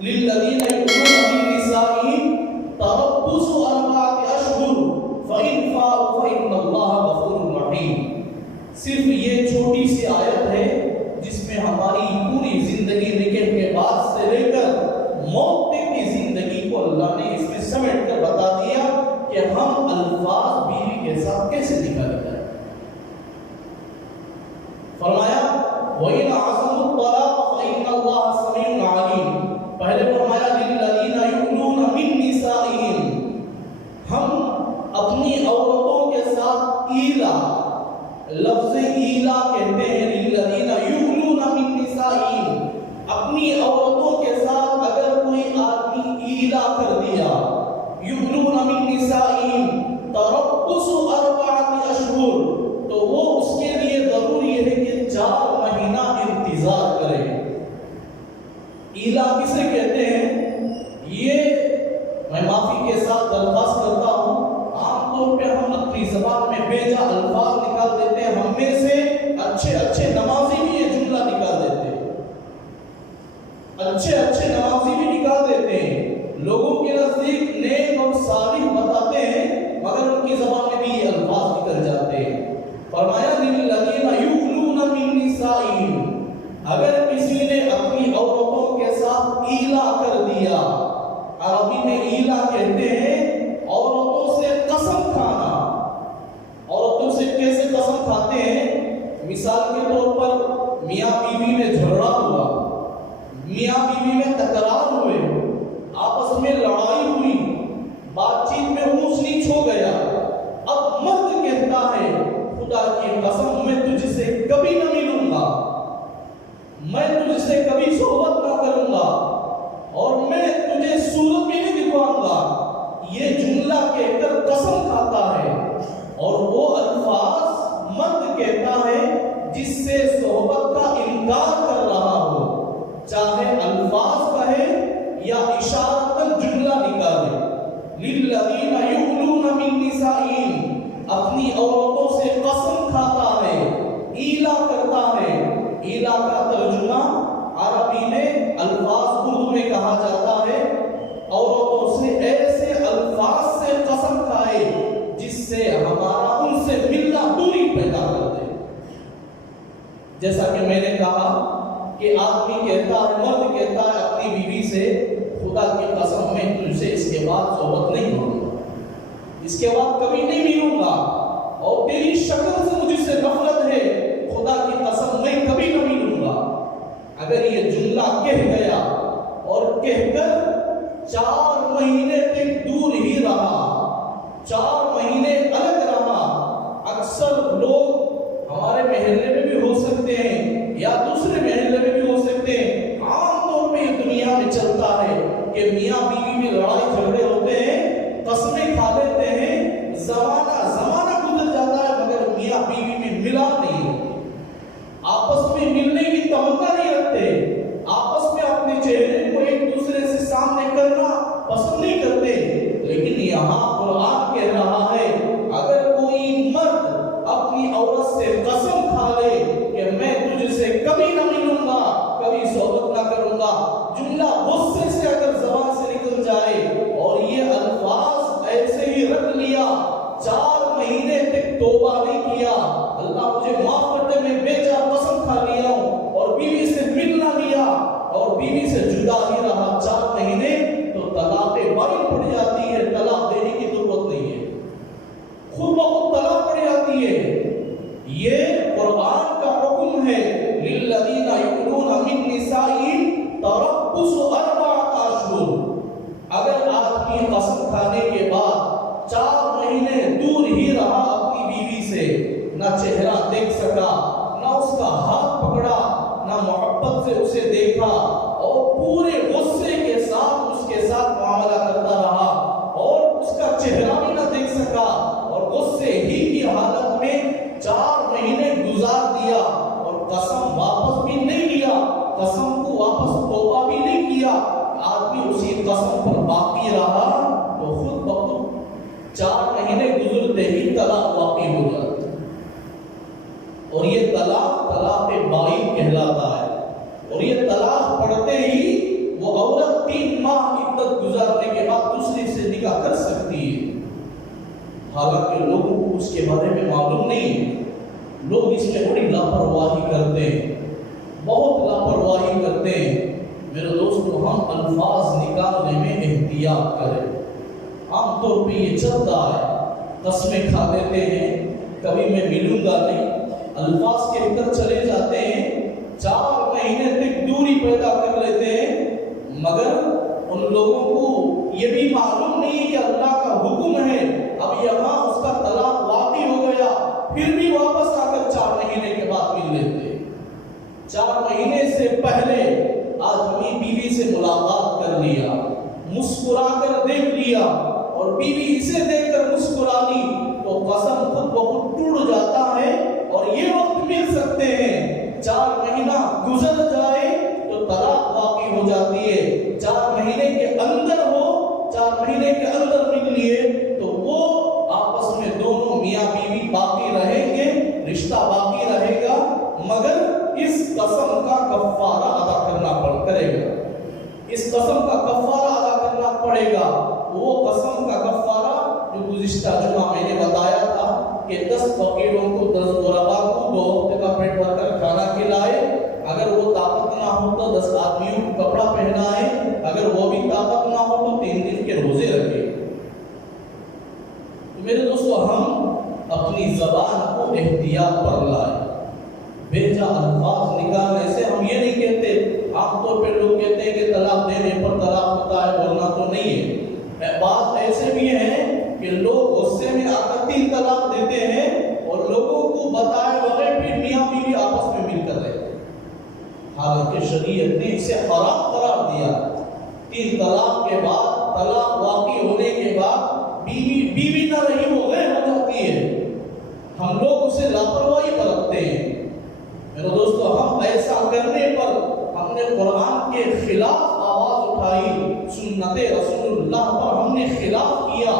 للذین یؤلون من نسائہم تربص اربعۃ اشہر فإن فاءوا فإن اللہ غفور رحیم۔ صرف یہ چھوٹی سی آیت ہے جس میں ہماری پوری زندگی نکاح کے بعد سے لے کر موت تک کی زندگی کو اللہ نے اس میں سمیٹ کر بتا دیا کہ ہم الفاظ بیوی کے ساتھ کیسے نکاح کریں۔ فرمایا وَإِنْ عَزَمُوا الطَّلَاقَ فَإِنَّ اللَّهَ سَمِيعٌ عَلِيمٌ۔ پہلے فرمایا لِلَّذِينَ يُؤْلُونَ مِن نِّسَائِهِمْ، ہم اپنی عورتوں کے ساتھ ایلا، لفظ ایلا کہتے ہیں لِلَّذِينَ يُؤْلُونَ مِن نِّسَائِهِمْ، اپنی عورتوں کے ساتھ اگر کوئی آدمی ایلا کر دیا، یؤلون من نسائہم تربص اربعۃ اشہر، تو وہ اس کے لیے ضروری ہے کہ 4 مہینہ انتظار کرے۔ ایلا کسے کہتے ہیں؟ یہ میں معافی کے ساتھ درخواست کرتا ہوں، عام طور پہ ہم اپنی زبان میں بیجا الفاظ نکال دیتے ہیں، ہم میں سے اچھے نمازی بھی یہ جملہ نکال دیتے ہیں، اچھے نمازی بھی نکال دیتے ہیں، لوگوں کے نزدیک نیک اور صالح بتاتے ہیں، مگر ان کی زبان میں بھی یہ الفاظ نکل جاتے ہیں۔ فرمایا للذین یؤلون من نسائہم، اگر کسی نے اپنی عورتوں کے ساتھ ایلا کر دیا، عربی میں ایلا کہتے ہیں عورتوں سے قسم کھانا۔ عورتوں سے کیسے قسم کھاتے ہیں؟ مثال کے طور پر میاں بیوی میں جھگڑا ہوا، میاں بیوی میں تکرار ہوئے، آپس میں لڑائی ہوئی، بات چیت میں اونچ نیچ ہو گیا، اب مرد کہتا ہے خدا کی قسم میں تجھ سے کبھی نہ ملوں گا، میں تجھ سے کبھی صحبت نہ کروں گا، اور میں تجھے صورت بھی نہیں دکھاؤں گا، یہ جملہ کہہ کر قسم کھاتا ہے، اور وہ الفاظ مرد کہتا ہے جس سے صحبت کا انکار کر رہا ہو، چاہے الفاظ کہے یا اشارتاً جملہ نکالے۔ للذین یؤلون من نسائہم، اپنی عورتوں سے قسم کھاتا ہے، ایلا کرتا ہے۔ ایلا کا ترجمہ عربی میں الفاظ اردو میں کہا جاتا ہے عورتوں سے ایسے الفاظ سے قسم کھائے جس سے ہمارا ان سے ملنا دوری پیدا کر دے۔ جیسا کہ میں نے کہا کہ آدمی کہتا ہے، مرد کہتا ہے اپنی بیوی سے خدا کی قسم میں تجھ سے اس کے بعد صحبت نہیں کروں گا، اس کے بعد کبھی نہیں ملوں گا، اور تیری شکل سے مجھ سے نفرت ہے، خدا کی قسم میں کبھی نہ ملوں گا۔ اگر یہ جملہ کہہ گیا اور کہہ کر 4 مہینے تک دور ہی رہا، 4 مہینے الگ رہا، اکثر لوگ ہمارے محلے میں بھی ہو سکتے ہیں یا دوسرے محلے میں بھی ہو سکتے ہیں، عام طور پہ یہ دنیا میں چلتا ہے کہ میاں بیوی میں لڑائی جھگڑے ہوتے ہیں، قسمیں کھا لیتے ہیں، زمانہ گزر جاتا ہے مگر میاں بیوی میں ملا نہیں، آپس میں ملنے کی تمنا نہیں رکھتے، آپس میں اپنے چہرے کو ایک دوسرے سے سامنے کرنا پسند نہیں کرتے۔ لیکن یہاں قرآن کہہ رہا ہے اگر کوئی مرد اپنی عورت سے قسم کھا لے کہ میں تجھ سے کبھی نہ ملوں گا، کبھی صحبت نہ کروں گا، جملہ غصے سے اگر زبان سے نکل جائے اور یہ الفاظ ایسے ہی رکھ لیا، 4 مہینے تک توبہ نہیں کیا، اللہ مجھے معاف کر دے میں بے جا قسم کھا لیا ہوں، اور بیوی سے مل نہ لیا اور بیوی سے جدا ہی رہا 4 مہینے، تو طلاق بائن پڑ جاتی ہے، طلاق دینے کی ضرورت نہیں ہے، خود بخود طلاق پڑ جاتی ہے۔ یہ قرآن کا حکم ہے للذین یؤلون من نسائہم تربص 4 اشہر، اگر آدمی قسم کھانے کے بعد 4 مہینے دور ہی رہا اپنی بیوی سے، نہ چہرہ دیکھ سکا، نہ اس کا ہاتھ پکڑا، نہ محبت سے اسے دیکھا، اور پورے غصے کے ساتھ اس کے ساتھ معاملہ کرتا رہا، اور اس کا چہرہ بھی نہ دیکھ سکا، اور غصے ہی کی حالت میں 4 مہینے گزار دیا، اور قسم واپس بھی نہیں لیا، قسم کو واپس توبہ بھی نہیں کیا، آدمی اسی قسم پر باقی رہا، تو خود بخود 4 مہینے گزرتے ہی طلاق واقع ہو جاتا ہے، اور یہ طلاق بائن کہلاتا ہے، اور یہ طلاق پڑھتے ہی وہ عورت 3 ماہ عدت گزارنے کے بعد دوسری سے نکاح کر سکتی ہے، حالانکہ لوگوں کو اس کے بارے میں معلوم نہیں۔ لوگ اس میں بڑی لاپرواہی کرتے ہیں، بہت لاپرواہی کرتے ہیں۔ میرے دوستو، ہم الفاظ نکالنے میں احتیاط کریں۔ عام طور پہ یہ چلتا ہے، قسمیں کھا دیتے ہیں، کبھی میں ملوں گا نہیں، الفاظ کہہ کر چلے جاتے ہیں، 4 مہینے تک دوری پیدا کر لیتے ہیں، مگر ان لوگوں کو یہ بھی معلوم نہیں کہ اللہ کا حکم ہے، اب یہاں اس کا طلاق واقع ہو گیا، پھر بھی واپس آ کر 4 مہینے کے بعد مل لیتے ہیں۔ 4 مہینے سے پہلے آج ہمیں بیوی سے ملاقات کر لیا، مسکرا کر دیکھ لیا، اور بیوی اسے دیکھ کر مسکرا لی تو قسم خود بخود ٹوٹ جاتا ہے، اور یہ وقت مل سکتے ہیں۔ 4 مہینہ گزر جائے تو طلاق واقع ہو جاتی ہے، 4 مہینے کے اندر ہو، 4 مہینے کے اندر مل لیے تو وہ آپس میں دونوں میاں بیوی باقی رہیں گے، رشتہ باقی رہے گا، مگر اس قسم کا کفارہ ادا کرنا کرے گا، اس قسم کا کفارہ ادا کرنا پڑے گا۔ وہ قسم کا کفارہ جو گزشتہ جمعہ میں نے بتایا تھا کہ 10 فقیروں کو 10 غربا کو 2 وقت کا پیٹ بھر کر کھانا کھلائے، اگر وہ طاقت نہ ہو تو 10 آدمیوں کو کپڑا پہنائے، اگر وہ بھی طاقت نہ ہو تو 3 دن کے روزے رکھے۔ تو میرے دوستو، ہم اپنی زبان کو احتیاط پر لائیں، بے جا الفاظ نکالنے سے ہم یہ نہیں کہتے، عام طور پہ لوگ کہتے ہیں کہ طلاق دینے پر طلاق ہوتا ہے، ورنہ تو نہیں ہے۔ بعض ایسے بھی ہیں کہ لوگ غصے میں آ کر 3 طلاق دیتے ہیں اور لوگوں کو بتائے بغیر بھی میاں بیوی آپس میں مل کر رہتے ہیں، حالانکہ شریعت نے اسے حرام قرار دیا۔ 3 طلاق کے بعد، طلاق واقع ہونے کے بعد بیوی نہ رہی وہ غیر ہو جاتی ہے، ہم لوگ اسے لاپرواہی برتتے ہیں۔ میرے دوستو، ہم ایسا کرنے پر ہم نے قرآن کے خلاف آواز اٹھائی، سنت رسول اللہ پر ہم نے خلاف کیا،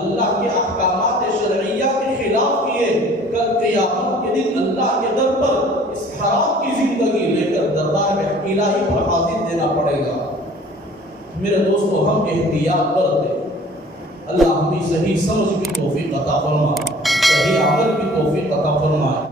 اللہ کے احکامات شرعیہ کے خلاف کیے، کل قیامت کے دن اللہ کے در پر اس حرام کی زندگی لے کر دربار الہی پر حاضر دینا پڑے گا۔ میرے دوستو، ہم احتیاط برتیں، اللہ ہمیں صحیح سمجھ کی توفیق عطا فرما، صحیح عمل کی توفیق عطا فرمائے۔